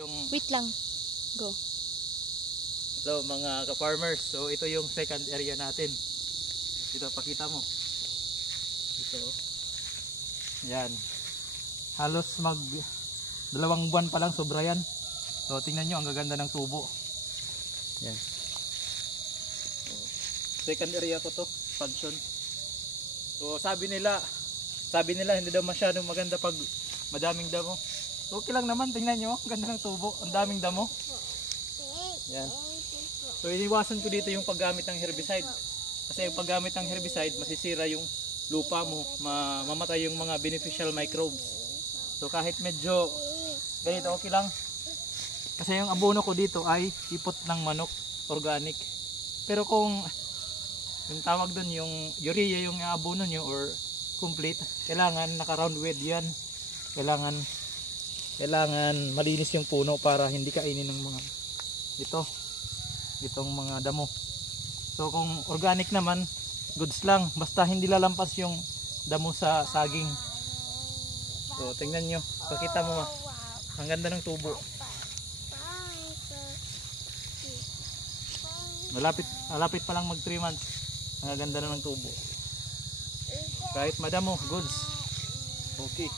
Yung Wait lang. Go. ito mga ka-farmers. So ito yung second area natin. Dito pakita mo. Ito. Yan. Halos mag 2 buwan pa lang sobra yan. So tingnan nyo ang gaganda ng tubo. Yan. So, second area ko to, expansion. So sabi nila hindi daw masyadong maganda pag madaming damo. Okay lang naman, tingnan nyo, ang ganda ng tubo, ang daming damo. Yan. So iniwasan ko dito yung paggamit ng herbicide. Kasi yung paggamit ng herbicide, masisira yung lupa mo, mamatay yung mga beneficial microbes. So kahit medyo ganito, okay lang. Kasi yung abono ko dito ay ipot ng manok, organic. Pero kung yung tawag doon, yung urea yung abono nyo or complete, kailangan naka-round wedge yan. Kailangan malinis yung puno para hindi kainin ng mga itong mga damo. So kung organic naman, goods lang, basta hindi lalampas yung damo sa saging. So tingnan nyo, pakita mo ang ganda ng tubo. Malapit pa lang mag 3 months, ang ganda na ng tubo. Kahit madamo, goods. Okay.